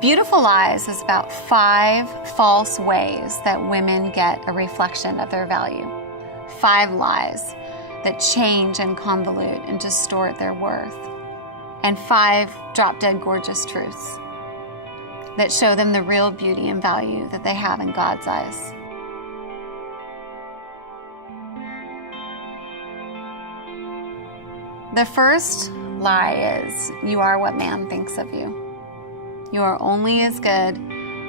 Beautiful Lies is about 5 false ways that women get a reflection of their value. 5 lies that change and convolute and distort their worth. And 5 drop-dead gorgeous truths that show them the real beauty and value that they have in God's eyes. The first lie is, you are what man thinks of you. You are only as good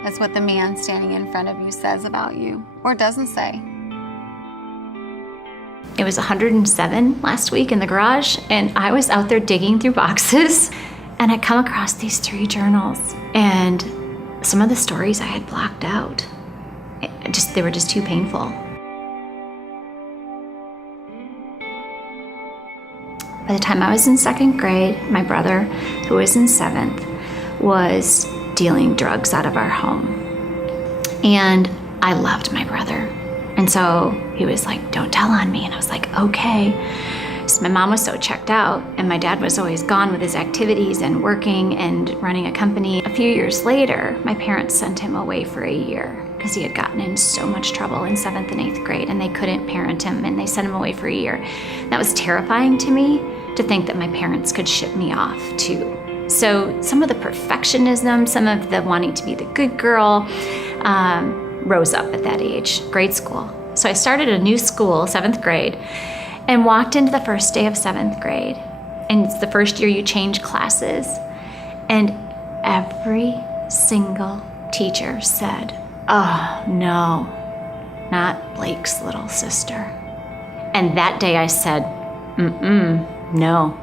as what the man standing in front of you says about you, or doesn't say. It was 107 last week in the garage, and I was out there digging through boxes, and I come across these 3 journals, and some of the stories I had blocked out. They were just too painful. By the time I was in 2nd grade, my brother, who was in 7th, was dealing drugs out of our home. And I loved my brother. And so he was like, don't tell on me. And I was like, okay. So my mom was so checked out, and my dad was always gone with his activities and working and running a company. A few years later, my parents sent him away for a year because he had gotten in so much trouble in 7th and 8th grade, and they couldn't parent him, and they sent him away for a year. That was terrifying to me, to think that my parents could ship me off too. So some of the perfectionism, some of the wanting to be the good girl, rose up at that age, grade school. So I started a new school, 7th grade, and walked into the first day of 7th grade. And it's the first year you change classes. And every single teacher said, oh no, not Blake's little sister. And that day I said, no,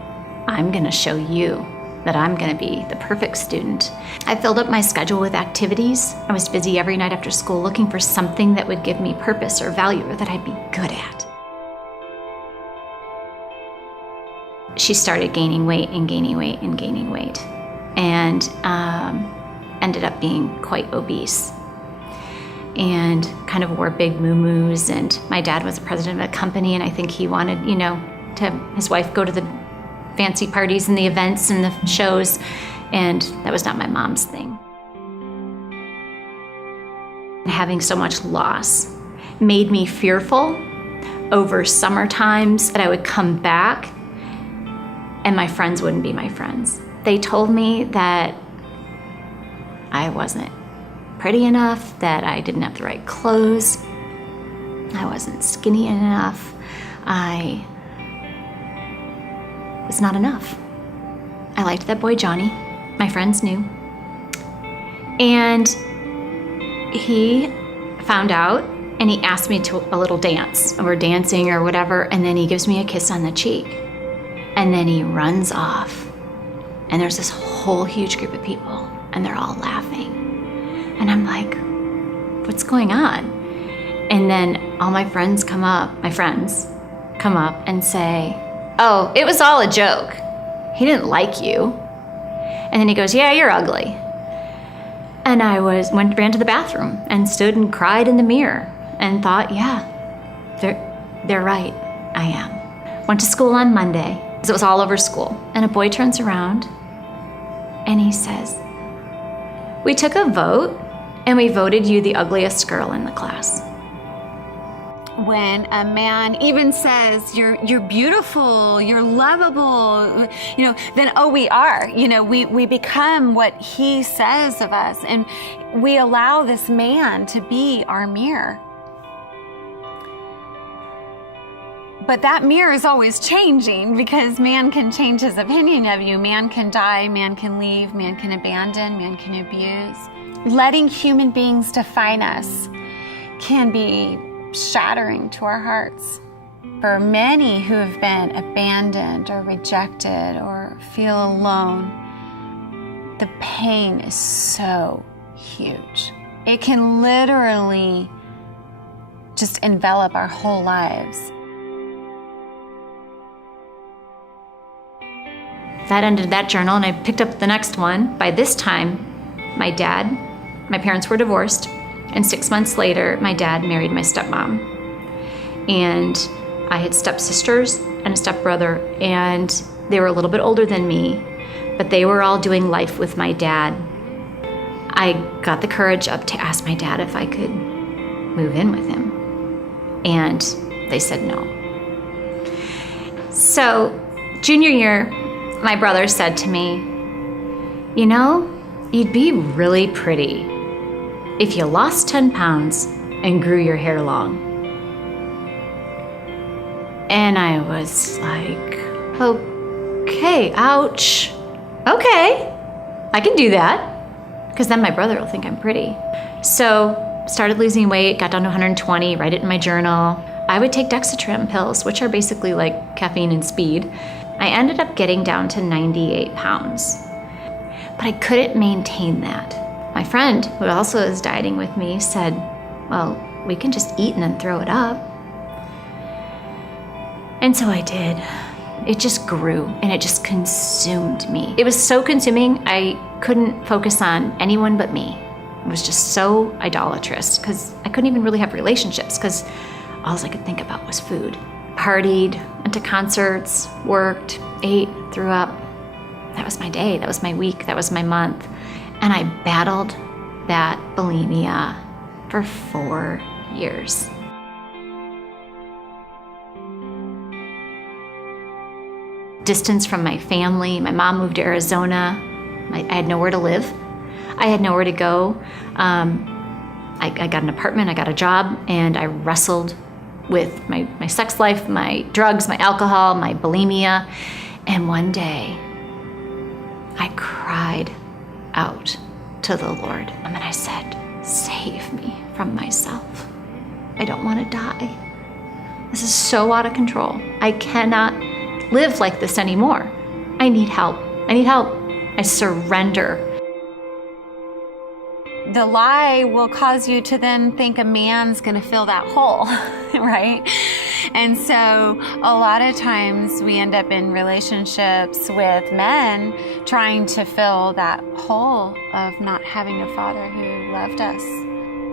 I'm gonna show you that I'm gonna be the perfect student. I filled up my schedule with activities. I was busy every night after school looking for something that would give me purpose or value or that I'd be good at. She started gaining weight and gaining weight and gaining weight, and ended up being quite obese and kind of wore big moo-moos. And my dad was the president of a company, and I think he wanted, to have his wife go to the fancy parties and the events and the shows, and that was not my mom's thing. Having so much loss made me fearful over summer times that I would come back and my friends wouldn't be my friends. They told me that I wasn't pretty enough, that I didn't have the right clothes, I wasn't skinny enough, I was not enough. I liked that boy Johnny. My friends knew. And he found out, and he asked me to a little dance. We're dancing or whatever, and then he gives me a kiss on the cheek. And then he runs off. And there's this whole huge group of people, and they're all laughing. And I'm like, what's going on? And then all my friends come up and say, oh, it was all a joke. He didn't like you. And then he goes, yeah, you're ugly. And I ran to the bathroom and stood and cried in the mirror and thought, yeah, they're right, I am. Went to school on Monday, because it was all over school. And a boy turns around and he says, we took a vote and we voted you the ugliest girl in the class. When a man even says, you're beautiful, you're lovable, then, we are. We become what he says of us, and we allow this man to be our mirror. But that mirror is always changing, because man can change his opinion of you. Man can die, man can leave, man can abandon, man can abuse. Letting human beings define us can be shattering to our hearts. For many who have been abandoned or rejected or feel alone, the pain is so huge. It can literally just envelop our whole lives. That ended that journal, and I picked up the next one. By this time, my parents were divorced. And 6 months later, my dad married my stepmom. And I had stepsisters and a stepbrother, and they were a little bit older than me, but they were all doing life with my dad. I got the courage up to ask my dad if I could move in with him. And they said no. So, junior year, my brother said to me, you know, you'd be really pretty if you lost 10 pounds and grew your hair long. And I was like, okay, ouch. Okay, I can do that, because then my brother will think I'm pretty. So, started losing weight, got down to 120, write it in my journal. I would take Dexatrim pills, which are basically like caffeine and speed. I ended up getting down to 98 pounds, but I couldn't maintain that. My friend, who also is dieting with me, said, well, we can just eat and then throw it up. And so I did. It just grew and it just consumed me. It was so consuming, I couldn't focus on anyone but me. It was just so idolatrous because I couldn't even really have relationships because all I could think about was food. Partied, went to concerts, worked, ate, threw up. That was my day, that was my week, that was my month. And I battled that bulimia for 4 years. Distance from my family. My mom moved to Arizona. I had nowhere to live. I had nowhere to go. I got an apartment, I got a job, and I wrestled with my sex life, my drugs, my alcohol, my bulimia. And one day, I cried out to the Lord. And then I said, save me from myself. I don't want to die. This is so out of control. I cannot live like this anymore. I need help. I need help. I surrender. The lie will cause you to then think a man's going to fill that hole, right? And so a lot of times we end up in relationships with men trying to fill that hole of not having a father who loved us.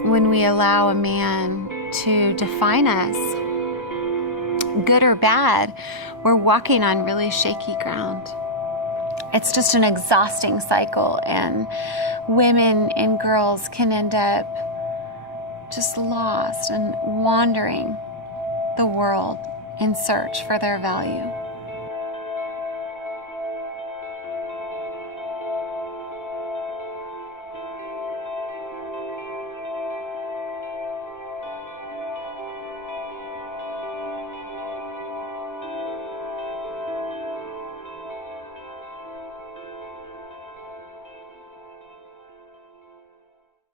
When we allow a man to define us, good or bad, we're walking on really shaky ground. It's just an exhausting cycle, and women and girls can end up just lost and wandering the world in search for their value.